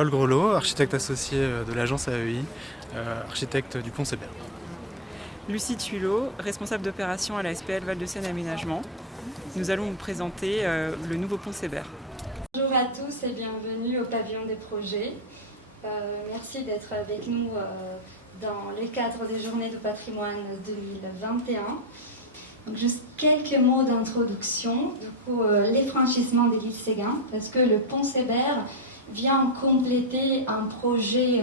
Paul Grelot, architecte associé de l'agence AEI, architecte du Pont Sébert. Lucie Tuilot, responsable d'opération à la SPL Val-de-Seine Aménagement. Nous allons vous présenter le nouveau pont Sébert. Bonjour à tous et bienvenue au pavillon des projets. Merci d'être avec nous dans le cadre des Journées du patrimoine 2021. Donc, juste quelques mots d'introduction. Les franchissements de l'île Séguin, parce que le pont Sébert vient compléter un projet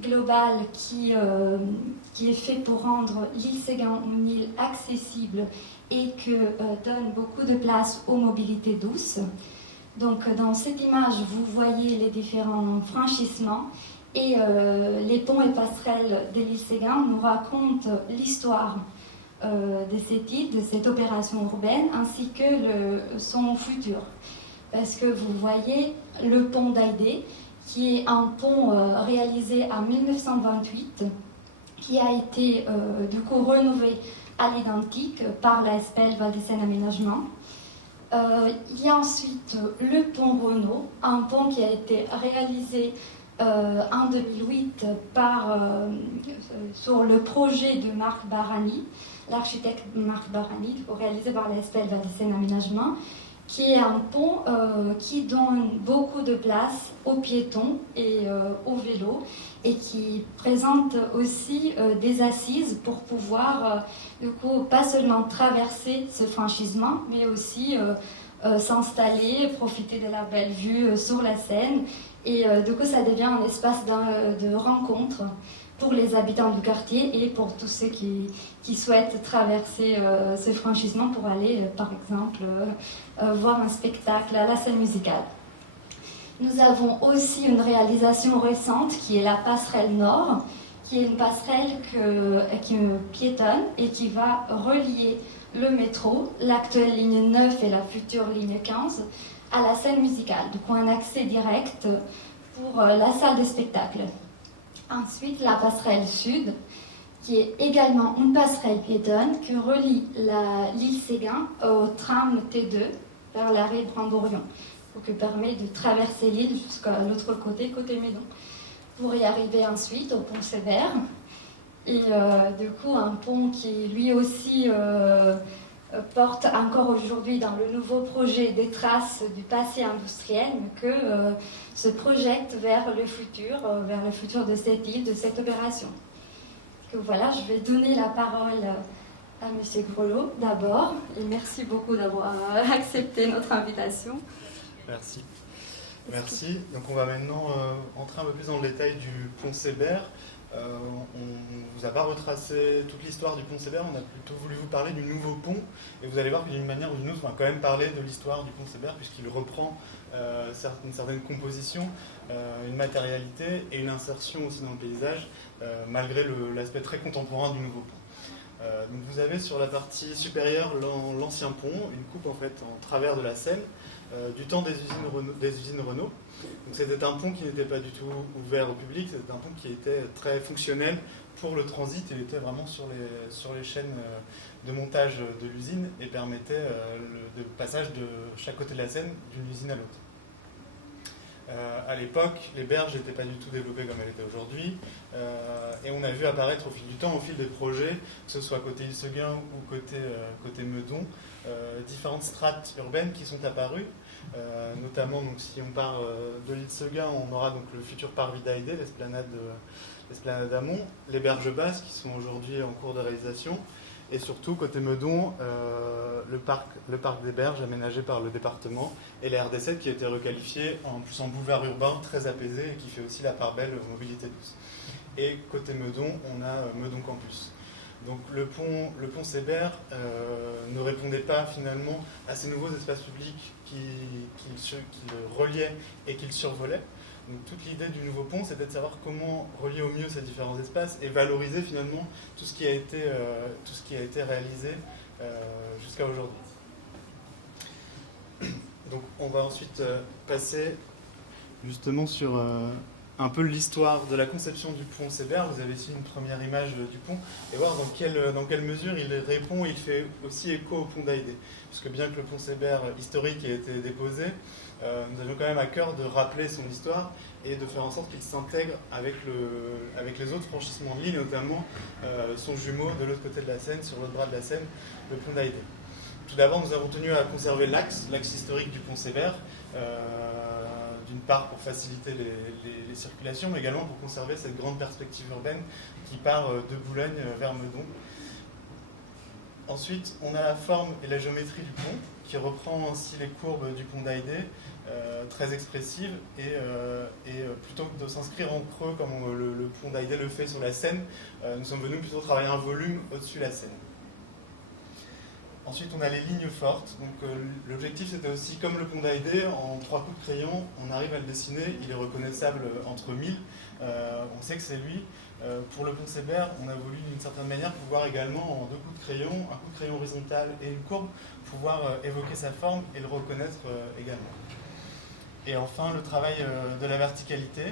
global qui est fait pour rendre l'île Séguin une île accessible et que donne beaucoup de place aux mobilités douces. Donc dans cette image, vous voyez les différents franchissements et les ponts et passerelles de l'île Séguin nous racontent l'histoire de cette île, de cette opération urbaine, ainsi que son futur. Parce que vous voyez le pont d'Aïdé, qui est un pont réalisé en 1928, qui a été rénové à l'identique par la SPL Val-de-Seine Aménagement. Il y a ensuite le pont Renault, un pont qui a été réalisé en 2008 sur le projet de Marc Barani, l'architecte Marc Barani, réalisé par la SPL Val-de-Seine Aménagement, qui est un pont qui donne beaucoup de place aux piétons et aux vélos et qui présente aussi des assises pour pouvoir pas seulement traverser ce franchissement, mais aussi s'installer, profiter de la belle vue sur la Seine. Et ça devient un espace de rencontre pour les habitants du quartier et pour tous ceux qui souhaitent traverser ce franchissement pour aller, par exemple, voir un spectacle à la scène musicale. Nous avons aussi une réalisation récente qui est la passerelle Nord, qui est une passerelle qui piétonne et qui va relier le métro, l'actuelle ligne 9 et la future ligne 15, à la scène musicale. Donc un accès direct pour la salle de spectacle. Ensuite, la passerelle Sud, qui est également une passerelle piétonne qui relie l'île Séguin au tram T2 vers l'arrêt Brandorion, qui permet de traverser l'île jusqu'à l'autre côté Médon, pour y arriver ensuite au pont Sébert. Et un pont qui lui aussi porte encore aujourd'hui dans le nouveau projet des traces du passé industriel, mais que se projette vers le futur de cette île, de cette opération. Voilà, je vais donner la parole à M. Grelot d'abord, et merci beaucoup d'avoir accepté notre invitation. Merci. Merci. Donc on va maintenant entrer un peu plus dans le détail du pont Sébert. On ne vous a pas retracé toute l'histoire du pont Sébert, on a plutôt voulu vous parler du nouveau pont, et vous allez voir que d'une manière ou d'une autre, on va quand même parler de l'histoire du pont Sébert, puisqu'il reprend une certaine composition, une matérialité et une insertion aussi dans le paysage, malgré l'aspect très contemporain du nouveau pont. Donc vous avez sur la partie supérieure l'ancien pont, une coupe en fait en travers de la Seine, du temps des usines Renault. Donc c'était un pont qui n'était pas du tout ouvert au public, c'était un pont qui était très fonctionnel pour le transit. Il était vraiment sur les chaînes de montage de l'usine et permettait le passage de chaque côté de la Seine d'une usine à l'autre. À l'époque, les berges n'étaient pas du tout développées comme elles étaient aujourd'hui, et on a vu apparaître au fil du temps, au fil des projets, que ce soit côté Île Séguin ou côté Meudon, différentes strates urbaines qui sont apparues. Notamment, donc, si on part de l'île Séguin, on aura donc le futur parvis d'Aïdé, l'esplanade d'Amont, les berges basses qui sont aujourd'hui en cours de réalisation, et surtout côté Meudon, le parc des berges aménagé par le département et la RD7 qui a été requalifié en boulevard urbain très apaisé et qui fait aussi la part belle aux mobilités douces. Et côté Meudon, on a Meudon Campus. Donc le pont Sébert ne répondait pas finalement à ces nouveaux espaces publics qui le reliaient et qui le survolaient. Donc toute l'idée du nouveau pont, c'était de savoir comment relier au mieux ces différents espaces et valoriser finalement tout ce qui a été réalisé jusqu'à aujourd'hui. Donc on va ensuite passer justement sur un peu l'histoire de la conception du pont Sébert. Vous avez ici une première image du pont et voir dans quelle mesure il répond, il fait aussi écho au pont d'Aïdé. Parce que bien que le pont Sébert historique ait été déposé, nous avions quand même à cœur de rappeler son histoire et de faire en sorte qu'il s'intègre avec les autres franchissements de l'île, notamment son jumeau de l'autre côté de la Seine, sur l'autre bras de la Seine, le pont d'Aïdé. Tout d'abord, nous avons tenu à conserver l'axe historique du pont Sébert, d'une part pour faciliter les circulations, mais également pour conserver cette grande perspective urbaine qui part de Boulogne vers Meudon. Ensuite, on a la forme et la géométrie du pont, qui reprend ainsi les courbes du pont d'Aïdé, très expressives, et plutôt que de s'inscrire en creux comme le pont d'Aïdé le fait sur la Seine, nous sommes venus plutôt travailler un volume au-dessus de la Seine. Ensuite, on a les lignes fortes. Donc, l'objectif, c'était aussi, comme le pont d'Aïdé, en 3 coups de crayon, on arrive à le dessiner. Il est reconnaissable entre mille. On sait que c'est lui. Pour le pont Sébert, on a voulu, d'une certaine manière, pouvoir également, en 2 coups de crayon, un coup de crayon horizontal et une courbe, pouvoir évoquer sa forme et le reconnaître également. Et enfin, le travail de la verticalité,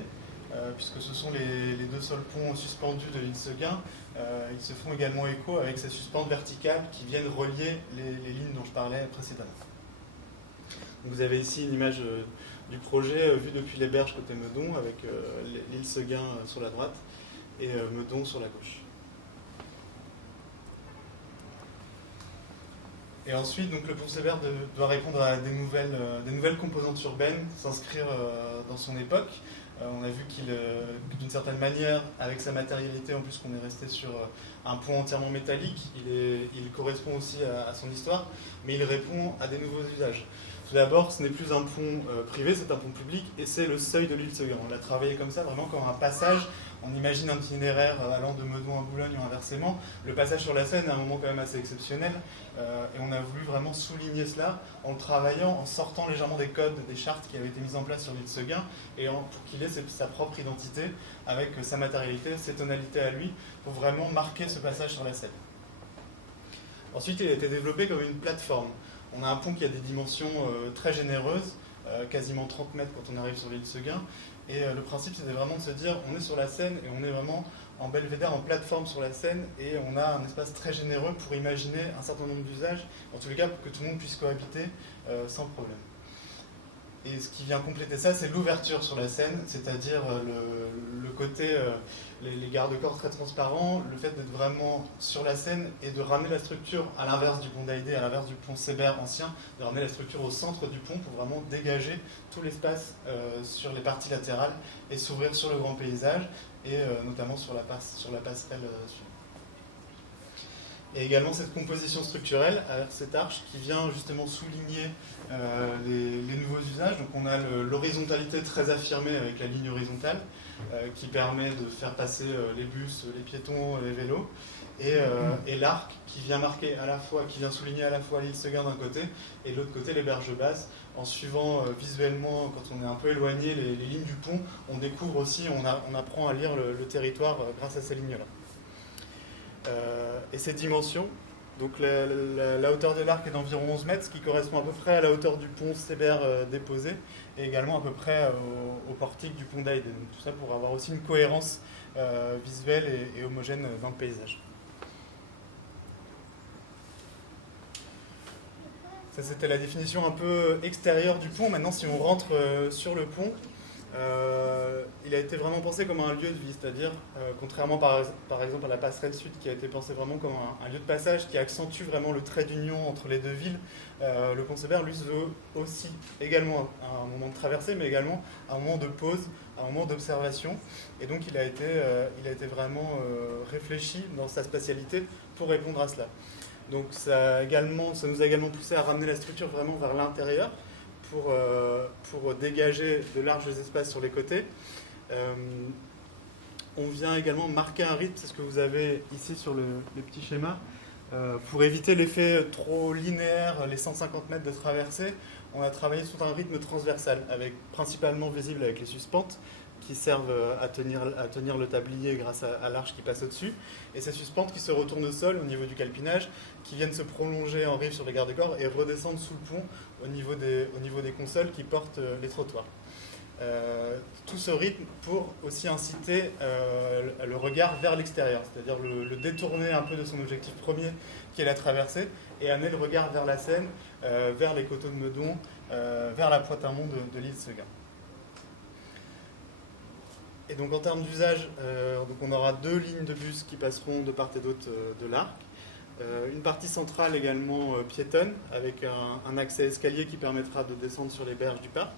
puisque ce sont les 2 seuls ponts suspendus de l'île Seguin. Ils se font également écho avec ces suspentes verticales qui viennent relier les lignes dont je parlais précédemment. Donc vous avez ici une image du projet vue depuis les berges côté Meudon, avec l'île Seguin sur la droite et Meudon sur la gauche. Et ensuite, donc, le pont Sébert doit répondre à des nouvelles composantes urbaines, s'inscrire dans son époque. On a vu qu'il, d'une certaine manière, avec sa matérialité, en plus qu'on est resté sur un pont entièrement métallique, il correspond aussi à son histoire, mais il répond à des nouveaux usages. Tout d'abord, ce n'est plus un pont privé, c'est un pont public, et c'est le seuil de l'île Seguin. On l'a travaillé comme ça, vraiment comme un passage. On imagine un itinéraire allant de Meudon à Boulogne ou inversement. Le passage sur la Seine est un moment quand même assez exceptionnel, et on a voulu vraiment souligner cela en le travaillant, en sortant légèrement des codes, des chartes qui avaient été mises en place sur l'île Seguin, et pour qu'il ait sa propre identité, avec sa matérialité, ses tonalités à lui, pour vraiment marquer ce passage sur la Seine. Ensuite, il a été développé comme une plateforme. On a un pont qui a des dimensions très généreuses, quasiment 30 mètres quand on arrive sur l'île Seguin. Et le principe, c'était vraiment de se dire, on est sur la Seine et on est vraiment en belvédère, en plateforme sur la Seine, et on a un espace très généreux pour imaginer un certain nombre d'usages, en tous les cas pour que tout le monde puisse cohabiter sans problème. Et ce qui vient compléter ça, c'est l'ouverture sur la Seine, c'est-à-dire le côté, les garde-corps très transparents, le fait d'être vraiment sur la Seine et de ramener la structure à l'inverse du pont d'Aïdé, à l'inverse du pont Sébert ancien, de ramener la structure au centre du pont pour vraiment dégager tout l'espace sur les parties latérales et s'ouvrir sur le grand paysage et notamment sur la passerelle suivante. Et également cette composition structurelle avec cette arche qui vient justement souligner les nouveaux usages. Donc on a l'horizontalité très affirmée avec la ligne horizontale qui permet de faire passer les bus, les piétons, les vélos, et l'arc qui vient marquer à la fois, qui vient souligner à la fois l'île Seguin d'un côté et de l'autre côté les berges basses. En suivant visuellement, quand on est un peu éloigné, les lignes du pont, on découvre aussi, on apprend à lire le territoire grâce à ces lignes-là. Et ces dimensions, donc la hauteur de l'arc est d'environ 11 mètres, ce qui correspond à peu près à la hauteur du pont Sébert déposé, et également à peu près au portique du pont d'Aïdé. Donc tout ça pour avoir aussi une cohérence visuelle et homogène dans le paysage. Ça, c'était la définition un peu extérieure du pont. Maintenant, si on rentre sur le pont, il a été vraiment pensé comme un lieu de vie, c'est-à-dire, contrairement par exemple à la passerelle sud qui a été pensée vraiment comme un lieu de passage qui accentue vraiment le trait d'union entre les deux villes, le pont Sébert, lui, se veut aussi également un moment de traversée, mais également un moment de pause, un moment d'observation. Et donc il a été vraiment réfléchi dans sa spatialité pour répondre à cela. Donc ça nous a également poussé à ramener la structure vraiment vers l'intérieur, pour dégager de larges espaces sur les côtés. On vient également marquer un rythme, c'est ce que vous avez ici sur le petit schéma, pour éviter l'effet trop linéaire, les 150 mètres de traversée. On a travaillé sur un rythme transversal, principalement visible avec les suspentes, qui servent à tenir le tablier grâce à l'arche qui passe au-dessus, et ces suspentes qui se retournent au sol au niveau du calpinage, qui viennent se prolonger en rive sur les garde-corps et redescendre sous le pont au niveau des consoles qui portent les trottoirs. Tout ce rythme pour aussi inciter le regard vers l'extérieur, c'est-à-dire le détourner un peu de son objectif premier qui est la traversée, et amener le regard vers la Seine, vers les coteaux de Meudon, vers la Pointe-à-Mont de l'île Seguin. Et donc en termes d'usage, donc on aura 2 lignes de bus qui passeront de part et d'autre de l'arc. Une partie centrale également piétonne, avec un accès escalier qui permettra de descendre sur les berges du parc.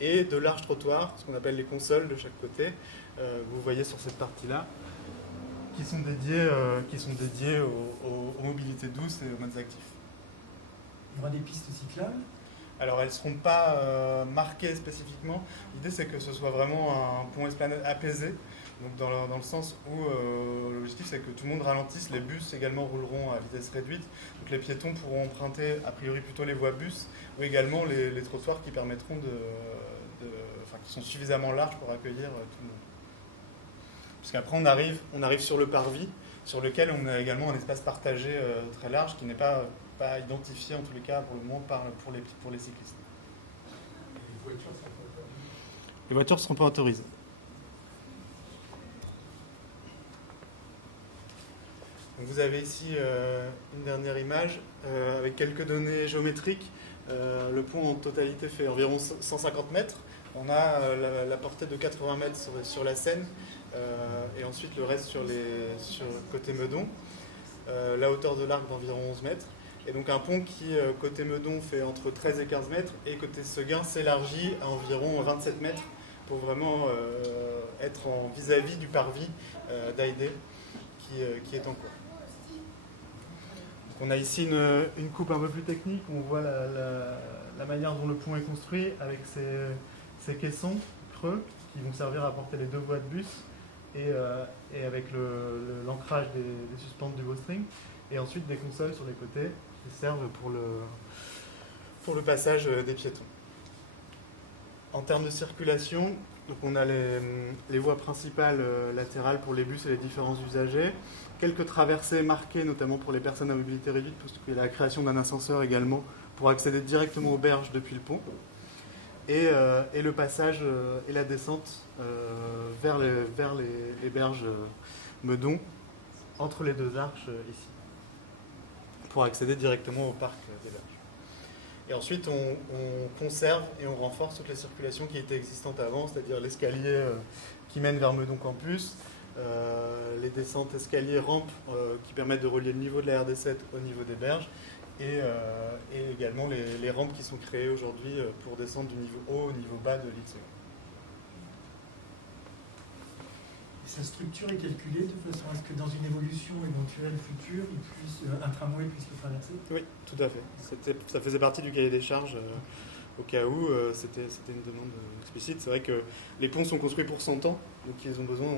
Et de larges trottoirs, ce qu'on appelle les consoles de chaque côté, vous voyez sur cette partie-là, qui sont dédiées aux mobilités douces et aux modes actifs. Il y aura des pistes cyclables? Alors elles ne seront pas marquées spécifiquement. L'idée c'est que ce soit vraiment un pont esplanade apaisé, donc dans le sens où l'objectif c'est que tout le monde ralentisse, les bus également rouleront à vitesse réduite, donc les piétons pourront emprunter a priori plutôt les voies bus, ou également les trottoirs qui permettront qui sont suffisamment larges pour accueillir tout le monde. Puisqu'après on arrive sur le parvis, sur lequel on a également un espace partagé très large qui n'est pas identifié en tous les cas pour le moment pour les cyclistes. Les voitures ne seront pas autorisées. Donc vous avez ici une dernière image avec quelques données géométriques. Le pont en totalité fait environ 150 mètres. On a la portée de 80 mètres sur la Seine et ensuite le reste sur côté Meudon. La hauteur de l'arc d'environ 11 mètres. Et donc un pont qui, côté Meudon, fait entre 13 et 15 mètres et côté Seguin s'élargit à environ 27 mètres pour vraiment être vis-à-vis du parvis d'Haïdé qui est en cours. Donc on a ici une coupe un peu plus technique où on voit la manière dont le pont est construit avec ces caissons creux qui vont servir à porter les 2 voies de bus et avec l'ancrage des suspentes du bowstring et ensuite des consoles sur les côtés qui servent pour le passage des piétons. En termes de circulation, donc on a les voies principales latérales pour les bus et les différents usagers, quelques traversées marquées notamment pour les personnes à mobilité réduite, parce qu'il y a la création d'un ascenseur également pour accéder directement aux berges depuis le pont, et le passage et la descente vers les berges Meudon, entre les 2 arches ici, pour accéder directement au parc des berges. Et ensuite, on conserve et on renforce toutes les circulations qui étaient existantes avant, c'est-à-dire l'escalier qui mène vers Meudon Campus, les descentes escaliers rampes qui permettent de relier le niveau de la RD7 au niveau des berges, et également les rampes qui sont créées aujourd'hui pour descendre du niveau haut au niveau bas de l'île. Sa structure est calculée de façon à ce que dans une évolution éventuelle future, un tramway puisse le traverser? Oui, tout à fait. Ça faisait partie du cahier des charges au cas où c'était une demande explicite. C'est vrai que les ponts sont construits pour 100 ans, donc ils ont besoin,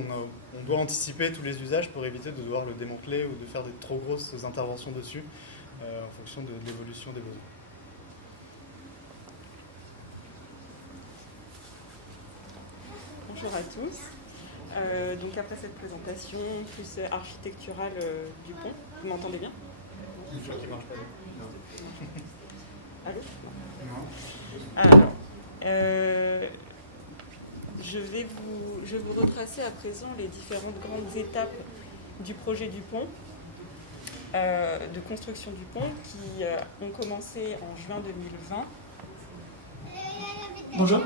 on doit anticiper tous les usages pour éviter de devoir le démanteler ou de faire des trop grosses interventions dessus en fonction de l'évolution des besoins. Bonjour à tous. Donc après cette présentation plus architecturale du pont, vous m'entendez bien? Je crois qu'il ne marche pas bien. Allô? Non. Alors, je vais vous retracer à présent les différentes grandes étapes du projet du pont, de construction du pont, qui ont commencé en juin 2020. Bonjour.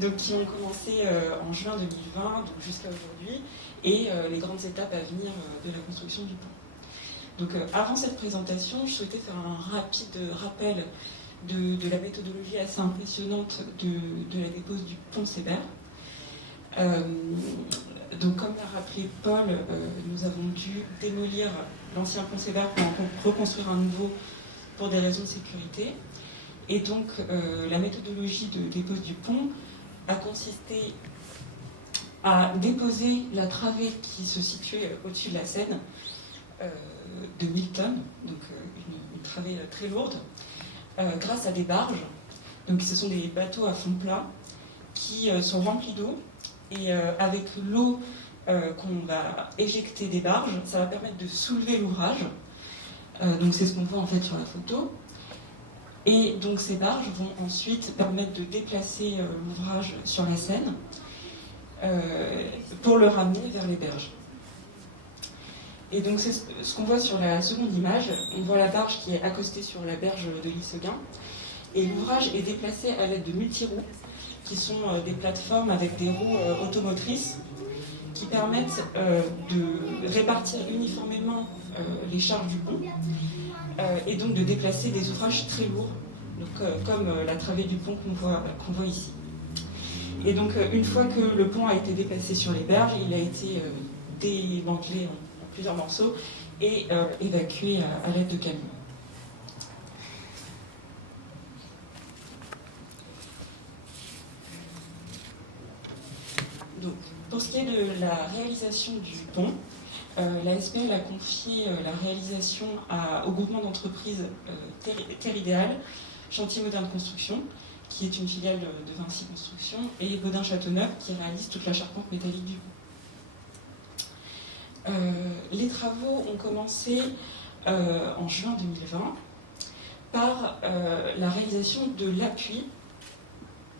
Donc, qui ont commencé en juin 2020, donc jusqu'à aujourd'hui, et les grandes étapes à venir de la construction du pont. Donc, avant cette présentation, je souhaitais faire un rapide rappel de la méthodologie assez impressionnante de la dépose du pont Sébert. Donc, comme l'a rappelé Paul, nous avons dû démolir l'ancien pont Sébert pour en reconstruire un nouveau pour des raisons de sécurité. Et donc, la méthodologie de dépose du pont a consisté à déposer la travée qui se situait au-dessus de la Seine de 1000 tonnes, donc une travée très lourde, grâce à des barges. Donc ce sont des bateaux à fond plat qui sont remplis d'eau et avec l'eau qu'on va éjecter des barges, ça va permettre de soulever l'ouvrage. Donc c'est ce qu'on voit en fait sur la photo. Et donc ces barges vont ensuite permettre de déplacer l'ouvrage sur la Seine pour le ramener vers les berges. Et donc c'est ce qu'on voit sur la seconde image. On voit la barge qui est accostée sur la berge de l'île Seguin. Et l'ouvrage est déplacé à l'aide de multiroues qui sont des plateformes avec des roues automotrices qui permettent de répartir uniformément les charges du pont et donc de déplacer des ouvrages très lourds, donc, comme la travée du pont qu'on voit ici. Et donc une fois que le pont a été déplacé sur les berges, il a été démantelé en plusieurs morceaux et évacué à l'aide de camions. Donc, pour ce qui est de la réalisation du pont, la SPL a confié la réalisation au groupement d'entreprises Terre Idéale, Chantier Moderne Construction, qui est une filiale de Vinci Construction, et Baudin Châteauneuf, qui réalise toute la charpente métallique du pont. Les travaux ont commencé en juin 2020 par la réalisation de l'appui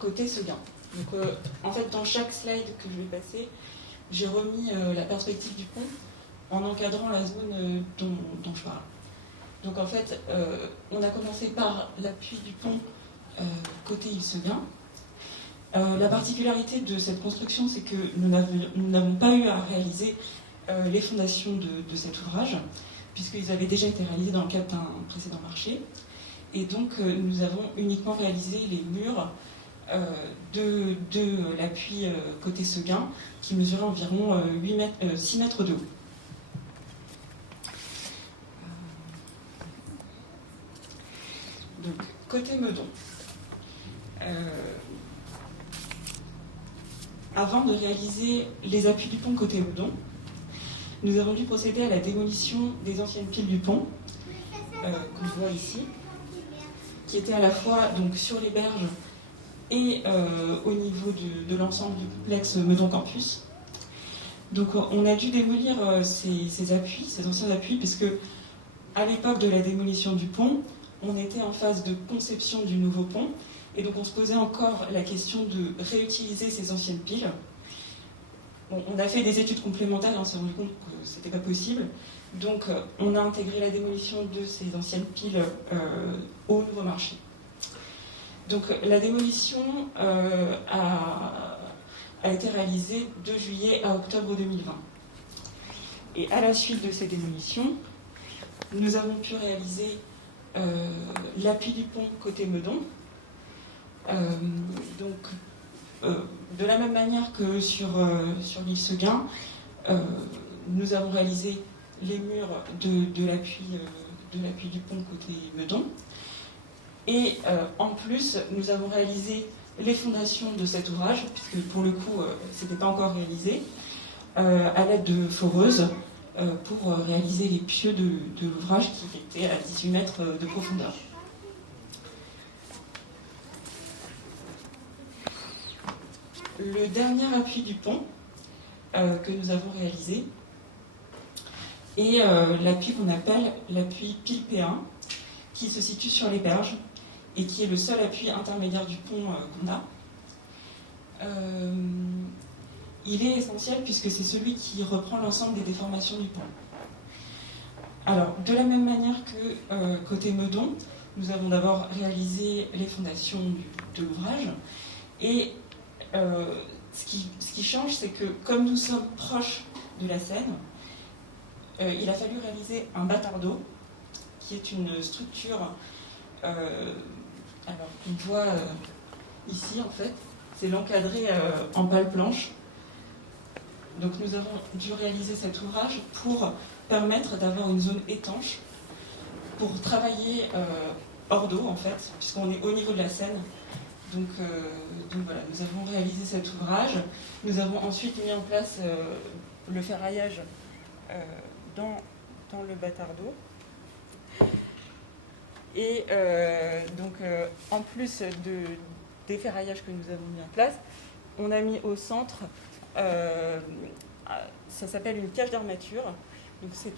côté Seguin. Donc, en fait, dans chaque slide que je vais passer, j'ai remis la perspective du pont en encadrant la zone dont je parle. Donc, en fait, on a commencé par l'appui du pont côté Seguin. La particularité de cette construction, c'est que nous n'avons pas eu à réaliser les fondations de cet ouvrage, puisqu'ils avaient déjà été réalisés dans le cadre d'un précédent marché. Et donc, nous avons uniquement réalisé les murs de l'appui côté Seguin, qui mesurait environ 6 mètres de haut. Donc, côté Meudon. Avant de réaliser les appuis du pont côté Meudon, nous avons dû procéder à la démolition des anciennes piles du pont, qu'on voit ici, qui étaient à la fois donc, sur les berges et au niveau de l'ensemble du complexe Meudon Campus. Donc on a dû démolir ces appuis, ces anciens appuis, puisque à l'époque de la démolition du pont, on était en phase de conception du nouveau pont, et donc on se posait encore la question de réutiliser ces anciennes piles. Bon, on a fait des études complémentaires et on s'est rendu compte que ce n'était pas possible. Donc on a intégré la démolition de ces anciennes piles au nouveau marché. Donc la démolition a été réalisée de juillet à octobre 2020. Et à la suite de ces démolitions, nous avons pu réaliser l'appui du pont côté Meudon. De la même manière que sur l'île Seguin, nous avons réalisé les murs de l'appui du pont côté Meudon. Et en plus, nous avons réalisé les fondations de cet ouvrage, puisque pour le coup, ce n'était pas encore réalisé, à l'aide de foreuses, pour réaliser les pieux de l'ouvrage qui était à 18 mètres de profondeur. Le dernier appui du pont que nous avons réalisé est l'appui qu'on appelle l'appui pile P1, qui se situe sur les berges et qui est le seul appui intermédiaire du pont qu'on a. Il est essentiel puisque c'est celui qui reprend l'ensemble des déformations du pont. Alors, de la même manière que côté Meudon, nous avons d'abord réalisé les fondations de l'ouvrage. Et ce qui change, c'est que comme nous sommes proches de la Seine, il a fallu réaliser un bâtard d'eau, qui est une structure, alors on voit ici en fait, c'est l'encadré en pale planche. Donc nous avons dû réaliser cet ouvrage pour permettre d'avoir une zone étanche pour travailler hors d'eau en fait, puisqu'on est au niveau de la Seine. Donc voilà, nous avons réalisé cet ouvrage. Nous avons ensuite mis en place le ferraillage dans le bâtard d'eau. Et en plus des ferraillages que nous avons mis en place, on a mis au centre, ça s'appelle une cage d'armature. Donc c'est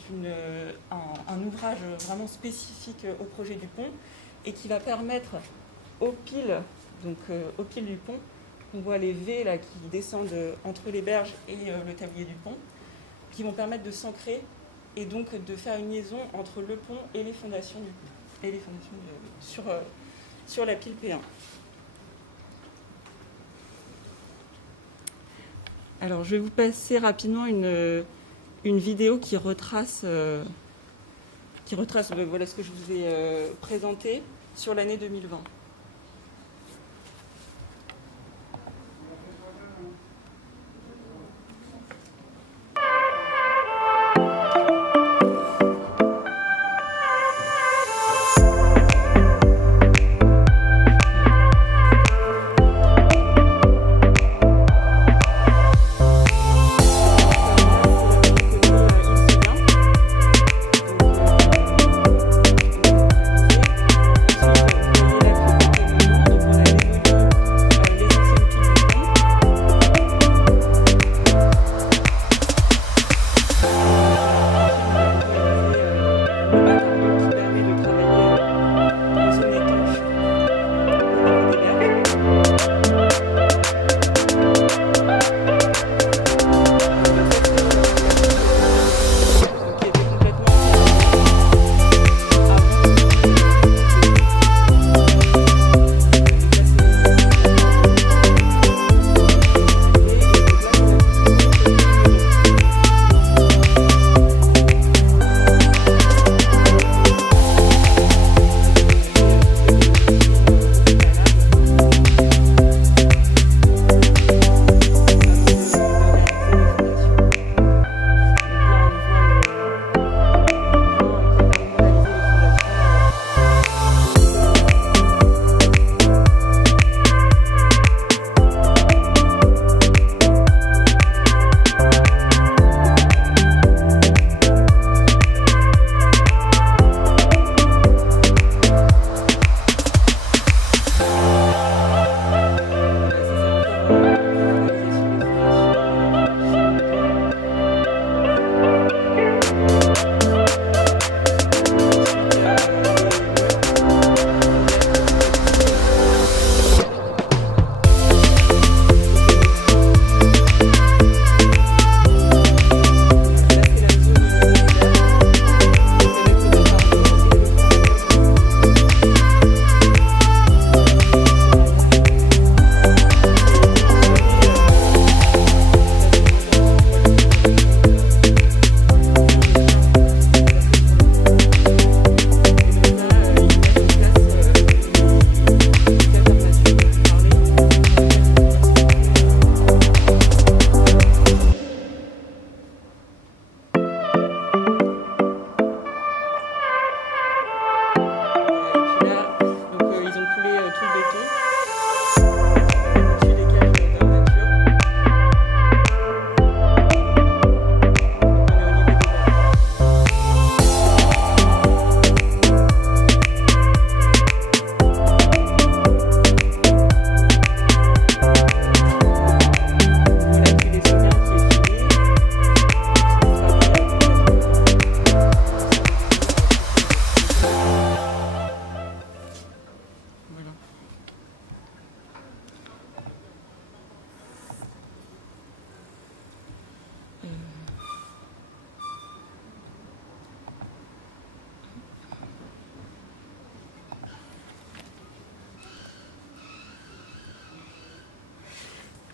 un ouvrage vraiment spécifique au projet du pont et qui va permettre aux piles du pont, on voit les V là, qui descendent entre les berges et le tablier du pont, qui vont permettre de s'ancrer et donc de faire une liaison entre le pont et les fondations du pont, et les fondations sur la pile P1. Alors, je vais vous passer rapidement une vidéo qui retrace voilà ce que je vous ai présenté sur l'année 2020.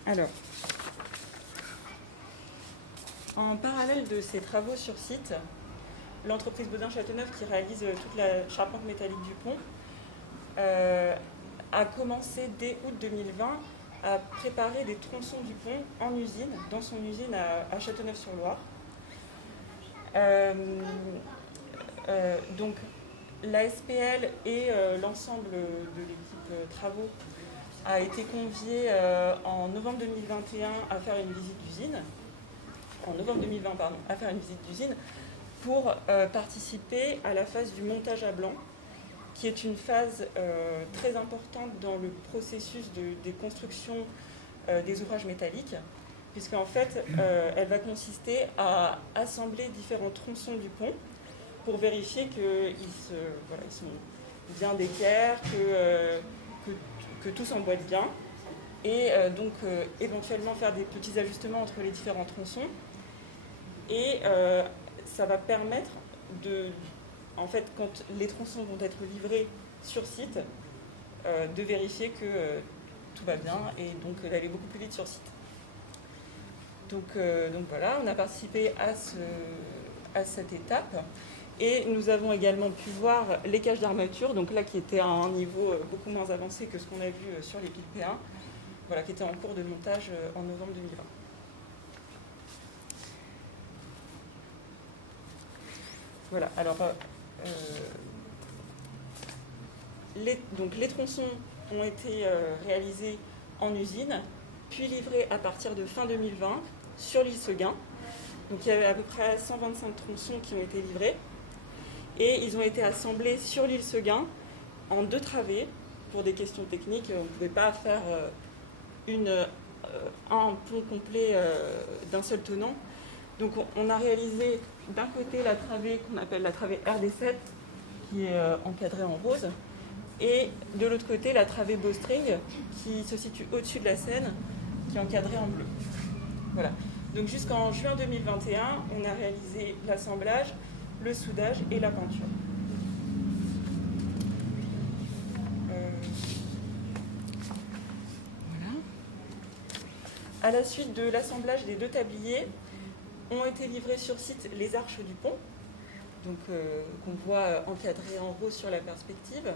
Alors, en parallèle de ces travaux sur site, l'entreprise Baudin-Châteauneuf, qui réalise toute la charpente métallique du pont, a commencé dès août 2020 à préparer des tronçons du pont en usine, dans son usine à Châteauneuf-sur-Loire. Donc, la SPL et l'ensemble de l'équipe travaux a été convié en novembre 2021 à faire une visite d'usine, pour participer à la phase du montage à blanc, qui est une phase très importante dans le processus des constructions des ouvrages métalliques, puisqu'en fait, elle va consister à assembler différents tronçons du pont pour vérifier qu'ils sont bien d'équerre, que tout s'emboîte bien, et donc éventuellement faire des petits ajustements entre les différents tronçons. Et ça va permettre en fait, quand les tronçons vont être livrés sur site, de vérifier que tout va bien et donc d'aller beaucoup plus vite sur site. Donc voilà, on a participé à cette étape. Et nous avons également pu voir les cages d'armature, donc là qui étaient à un niveau beaucoup moins avancé que ce qu'on a vu sur les piles P1, voilà, qui étaient en cours de montage en novembre 2020. Voilà, alors les tronçons ont été réalisés en usine, puis livrés à partir de fin 2020 sur l'île Seguin. Donc il y avait à peu près 125 tronçons qui ont été livrés. Et ils ont été assemblés sur l'île Seguin en 2 travées. Pour des questions techniques, on ne pouvait pas faire un pont complet d'un seul tenant. Donc on a réalisé d'un côté la travée qu'on appelle la travée RD7, qui est encadrée en rose, et de l'autre côté la travée Bowstring, qui se situe au-dessus de la Seine, qui est encadrée en bleu. Voilà. Donc jusqu'en juin 2021, on a réalisé l'assemblage, le soudage et la peinture. Voilà. À la suite de l'assemblage des 2 tabliers, ont été livrés sur site les arches du pont, donc qu'on voit encadrées en rose sur la perspective.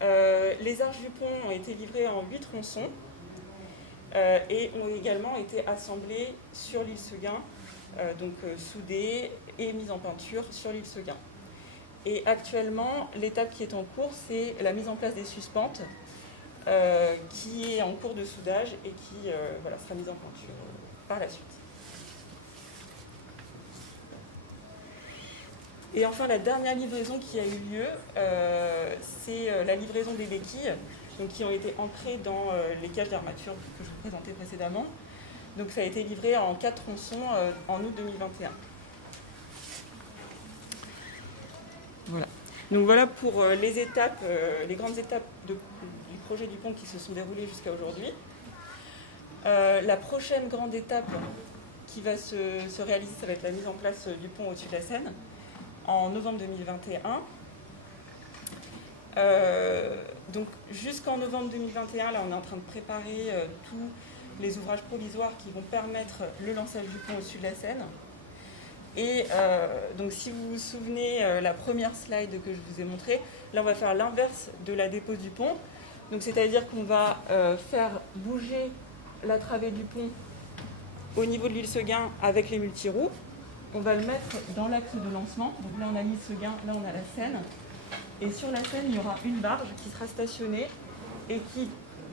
Les arches du pont ont été livrées en 8 tronçons et ont également été assemblées sur l'île Seguin, donc soudées et mises en peinture sur l'île Seguin. Et actuellement, l'étape qui est en cours, c'est la mise en place des suspentes, qui est en cours de soudage et qui sera mise en peinture par la suite. Et enfin, la dernière livraison qui a eu lieu, c'est la livraison des béquilles, donc, qui ont été ancrées dans les cages d'armature que je vous présentais précédemment. Donc ça a été livré en 4 tronçons en août 2021. Voilà. Donc voilà pour les étapes, les grandes étapes du projet du pont qui se sont déroulées jusqu'à aujourd'hui. La prochaine grande étape qui va se réaliser, ça va être la mise en place du pont au-dessus de la Seine en novembre 2021. Donc jusqu'en novembre 2021, là on est en train de préparer tous les ouvrages provisoires qui vont permettre le lançage du pont au-dessus de la Seine. Et donc si vous vous souvenez, la première slide que je vous ai montrée, là on va faire l'inverse de la dépose du pont. Donc c'est-à-dire qu'on va faire bouger la travée du pont au niveau de l'île Seguin avec les multiroues. On va le mettre dans l'axe de lancement. Donc là on a l'île Seguin, là on a la Seine. Et sur la Seine, il y aura une barge qui sera stationnée et qui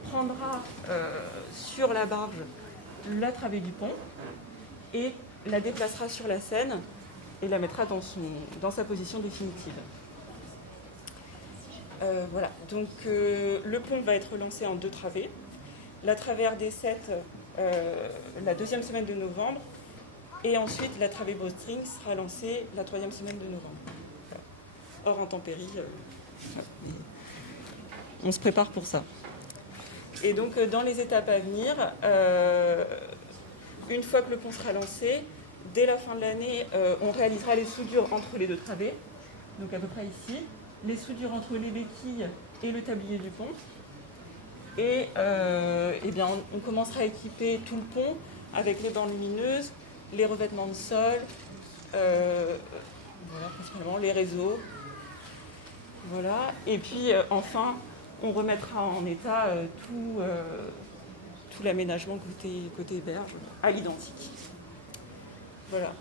prendra sur la barge la travée du pont et la déplacera sur la Seine et la mettra dans sa position définitive. Voilà, donc le pont va être lancé en 2 travées. La travée RD7 la 2e semaine de novembre et ensuite la travée Bowstring sera lancée la 3e semaine de novembre. Voilà. Hors intempéries, on se prépare pour ça. Et donc dans les étapes à venir, une fois que le pont sera lancé, dès la fin de l'année, on réalisera les soudures entre les 2 travées, donc à peu près ici, les soudures entre les béquilles et le tablier du pont. Et bien, on commencera à équiper tout le pont avec les bornes lumineuses, les revêtements de sol, voilà, principalement les réseaux. Voilà. Et puis enfin, on remettra en état tout l'aménagement côté berge à l'identique. Voilà.